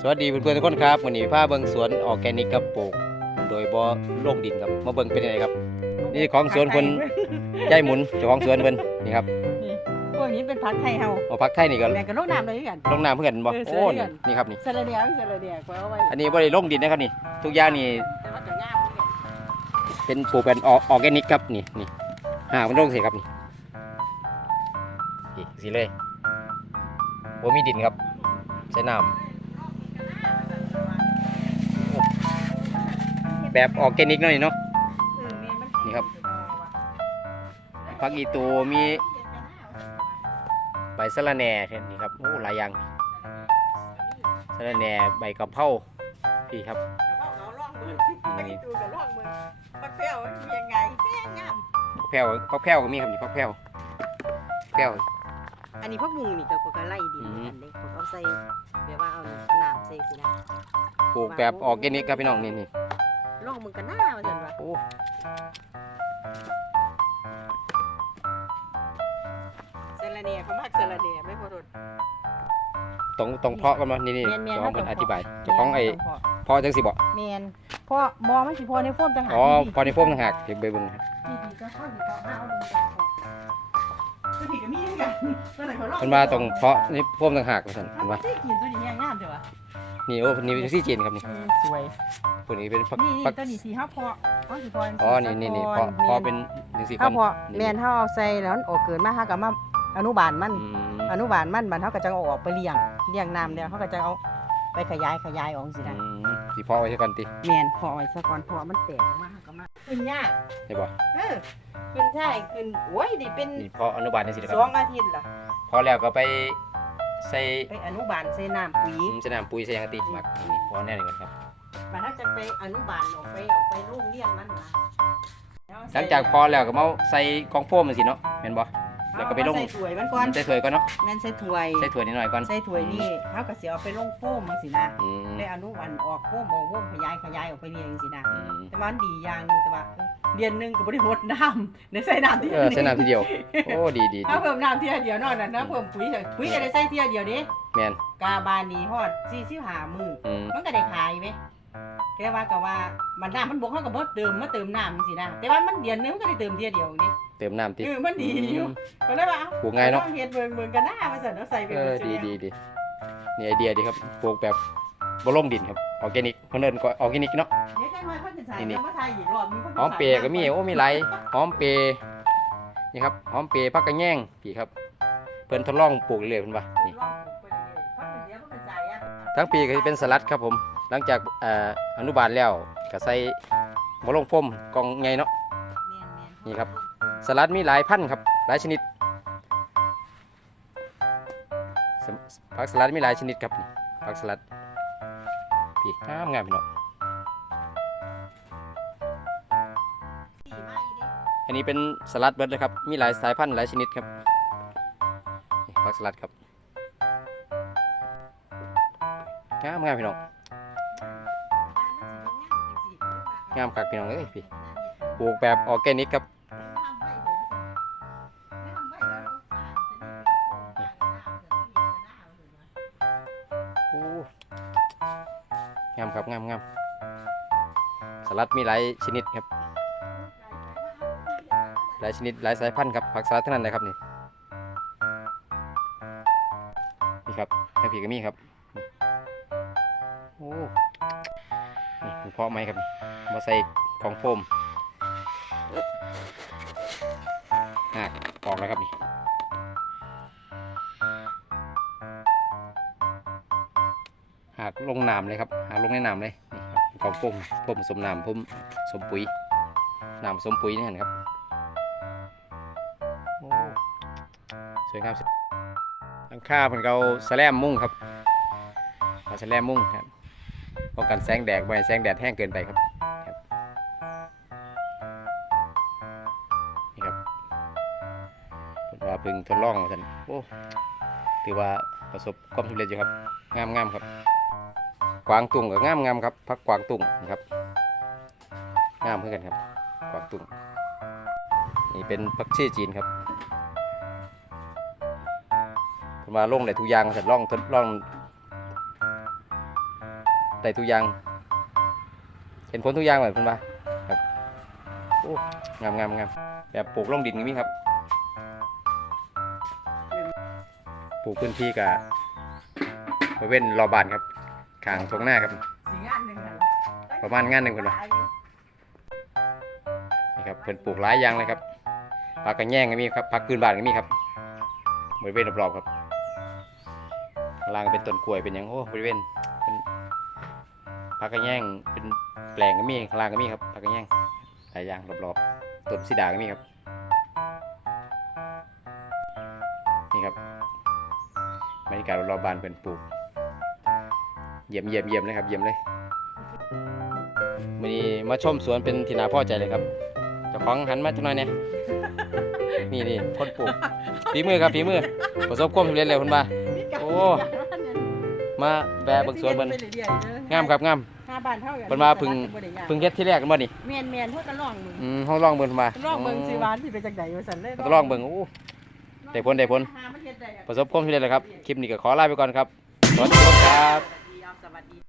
สวัสดีเพื่อนๆทุกคนครับวันนี้พาเบิ่งสวนออร์แกนิกครับปลูก โดยบ่ลงดินครับมาเบิ่งเป็นยังไงครับ นี่ของสวนเพิ่นยายหมุนเจ้าของสวนเพิ่นนี่ครับนี่พวกนี้เป็นพักไทยเฮาเอาผักไทยนี่ก็แบ่งกันลงน้ำเลยกันลงน้ำเพื่อนบ่เออโอ้เสือเดืนี่อนนี่ครับนี่เซเลเดียเซเลเดียไว้เอาไว้อันนี้บ่ได้ลงดินนะครับนี่ ทุกอย่างนี่แต่ว่าจะงามเหมือนกันเป็นปลูกเป็นออร์แกนิกครับนี่นี่หามันลงสิครับนี่นี่สิเลยบ่มีดินครับใช้น้ำ แบบออร์แกนิกเนาะนี่เนาะเออแม่มันนี่ครับผักอีตูมีใบสะระแหน่นี่ครับโอ้หลายอย่างสะระแหน่ใบกะเพราพี่ครับเอาล่องมือไปดูกับล่องมือพักเปรี้ยวมันมียังไงแม่งามผักแพรวผักแพรวก็มีครับนี่ผักแพรวแพรวอันนี้พักบุงนี่ก็ก็ไล่ดีอืมอันนี้เขาเอาใส่แบบว่าเอาเอาน้ำใส่สินะปลูกแบบออร์แกนิกครับพี่น้องนี่นี่ ล่องมึงกันหน้าว่าซั่นว่าโอ้เซเลเดียเขามักเซเลเดียไม่พอรดตรงตรงเพาะกันมานี่นี่แม่นๆเจ้าของครับเพิ่นอธิบายเจ้าของไอ้แม่นต้องพเพาะจังสิบ่แมนเพราะมองมันสิพอในโฟมต่างหากอ๋อนี่พอในโฟมต่างหากเดี๋ยวไปเบิ่งครับนี่ดีก็เข้าอยู่ต่อหน้าเอาลงจากขอบก็ผิดกับมีเหมือนกันตัวไหนเขาลอกเพิ่นว่าตรงเพาะในโฟมต่างหากว่าซั่นเอาเพิ่นมาว่าที่กินตัวนี้แห้งงามเถอะวะนี่โอ้นี่เป็นซี่จีนครับนี่เออสวย พวกนี้เป็นผักนี่ผักตัวนี้สีห้าพอเขาสิพออ๋อนี่นี่นี่เพาะเพาะเป็นจังซี่คห้านพอนี่แมนเฮาเอาใส่แล้วมันออกเกินมาเฮาก็มาอนุบาลมัน อืมอนุบาลมันบัดเฮาก็จะเอาออกไปเลี้ยงเลี้ยงน้ำแล้วเฮาก็จะเอาไปขยายขยายออกสินะอืมสิเพาะไว้ซะก่อนติแมนพอไว้ซะก่อนพอมันแตกออกมาเฮาก็มาขึ้นยากได้บ่เออขึ้นใช่ขึ้นโอ้ยนี่เป็นนี่เพาะอนุบาลจังซี่นะคสรัอบงอาทิตย์ล่ะพอแล้วก็ไปใส่ไปอนุบาลใส่น้ำปุ๋ย อืมสนามปุ๋ยใส่หยังติหมักนี่พอแน่นอนครับ มันถ้าจะไปอนุบาลออกไปออกไปโรงเรียนมันนะหลังจากพอแล้วก็มาใส่กองโฟมจังซี่เนาะแม่นบ่ แล้วก็ไปลงใส่ถ้วยมันก่อนใส่ถ้วยก่อนเนาะ แม่นใส่ถ้วย ใส่ถ้วยนิดหน่อยก่อนใส่ถ้วยนี่เขาก็สิเอาไปลงโฟมมันสินะอืมได้อนุบาลออกโฟมออกโฟมขยายขยายออกไปเรียนสินะ อืมแต่ว่ามันดีอย่างหนึงแต่ว่าเออเดือนหนึงก็บ่ได้หดน้ำได้ใส่น้ำที่เออใส่น้ำทีเดียว โอ้ ดีดีดีเอาเพิ่มน้ำเที่ยเดียวนอกนั้นนะเพิ่มปุ๋ยเถอะปุ๋ยจะได้ใส่เที่ยเดียวเด้แม่นกาบานนี้ฮอด45มื้ออืมมันก็ได้ขายไหม แค่ว่าก็ว่ามันน้ำมันบกเขาก็บ่เติมมาเติมน้ำสินะแต่ว่ามันเดือนนึงมันก็ได้เติมเดียวเดียวนี่เติมน้ำติเออมันดีอยู่ก็เลยว่าเอ้าปลูกง่ายเนาะลองเฮ็ดเบิ่งเบิ่งกันหน้ามาสั่นเอาใส่ไปเออหมดีสิดีดีนี่ไอเดียดีครับปลูกแบบบ่ลงดินครับออร์แกนิกเพิ่นเอิ้นก็ออร์แกนิกเนาะเดี๋ยวจังหน่อยเพิ่นจะใส่นี่เดี๋ยวมาถ่ายอีกรอบนึงพิ่นหอมเปรย์ก็มีโอ้มีหลายหอมเปรย์นี่ครับหอมเปรย์ผักกระแยงพี่ครับ เพิ่นทดลองปลูกเรื่อยๆเพิ่นว่านี่ลองปลูกไปเรื่อยๆเพิ่นเดี๋ยวเพิ่นใส่อะทั้งปีก็สิเป็นสลัดครับผม หลังจากเอ่ออนุบาลแล้วก็ใส่บ่ลงโฟมกล่องใหญ่เนาะแม่นๆนี่ครับสลัดมีหลายพันธุ์ครับหลายชนิดสมผักสลัดมีหลายชนิดครับนี่ผักสลัดพี่งามงามพี่น้องสีมาอีเด้อันนี้เป็นสลัดเบิร์ดเลยครับ มีหลายสายพันธุ์หลายชนิดครับนี่ผักสลัดครับงามงามพี่น้อง งามคักพี่น้องเอ้ยพี่ปลูกแบบออร์แกนิกครับงามครับงามงามสลัดมีหลายชนิดครับ หลายชนิดหลายสายพันธุ์ครับผักสลัดทั้งนั้นเลยครับนี่นี่ครับทางผีก็มีครับ เพาะไหมครับมาใส่กล่องโฟมหักออกแล้วครับนี่หักลงน้ำเลยครับหักลงในน้ำเลยนี่ครับกล่องโฟมโฟมผสมน้ำผมสมปุ๋ยน้ำสมปุ๋ยนี่เห็นครับโอ้สวยงามสวยหลังคาเพิ่นก็เอาแสลมมุ้งครับเอาแสลมมุ้งครับ ป้องกันแสงแดดไม่ให้แสงแดดแห้งเกินไปครับนี่ครับเพิ่นว่าพิ่งทดลองมาท่านโอ้ถือว่าประสบความสำเร็จอยู่ครับงามงามครับ กวางตุงก็งามงามครับพักกวางตุงนะครับงามเพื่อกันครับ กวางตุงนี่เป็นผักชีจีนครับเพิ่นว่าลงได้ทุกอย่างเสร็จลองทดลอง ได้ทุกอย่าง เห็นผลทุกอย่างเลยเพิ่นว่าครับโอ้งามงามงามแบบปลูกลงดินก็มีครับปลูกพื้นที่กับบริเวณรอบบ้านครับข้างทงหน้าครับสีงานหนึงค่ะประมาณงานหนึ่งคนวะนี่ครับเพิ่นปลูกหลายอย่างเลยครับผักกระแยงก็มีครับผักพื้นบ้านก็มีครับบริเวณรอบๆครับข้างล่างก็เป็นต้นกล้วยเป็นหยังโอ้บริเวณเป็น ผักกระแยงเป็นแปลงก็มีข้างล่างก็มีครับผักกระแยงหลายอย่างรอบๆต้นสีดาก็มีครับ นี่ครับบรรยากาศรอบๆบ้านเพิ่นปลูกเยี่ยมเยี่ยมเยี่ยมเลยครับเยี่ยมเลยวันนี้มาชมสวนเป็นที่นาพ่อใจเลยครับเจ้าของหันมาจักหน่อยเนี่ยนี่นี่คนปลูกฝีมือครับฝีมือประสบความสำเร็จแล้วคุณบ่าโอ้ มาแบะเบิ่งสวนเพิ่นงามครับงามห้าบ้านเท่ากันเพิ่นว่าเพิ่งเพิ่งเฮ็ดที่แรกกันบ่นี่แม่นแม่นเพิ่นก็ลองมึงอืมเฮาลองเบิ่งคุณบ่าลองเบิ่งสิหวานสิเป็นจังได๋ว่าซั่นเลยเราต้องลองเบิ่งโอ้ได้ผลได้ผลประสบความสำเร็จแล้วครับ คลิปนี้ก็ขอลาไปก่อนครับ สวัสดีครับ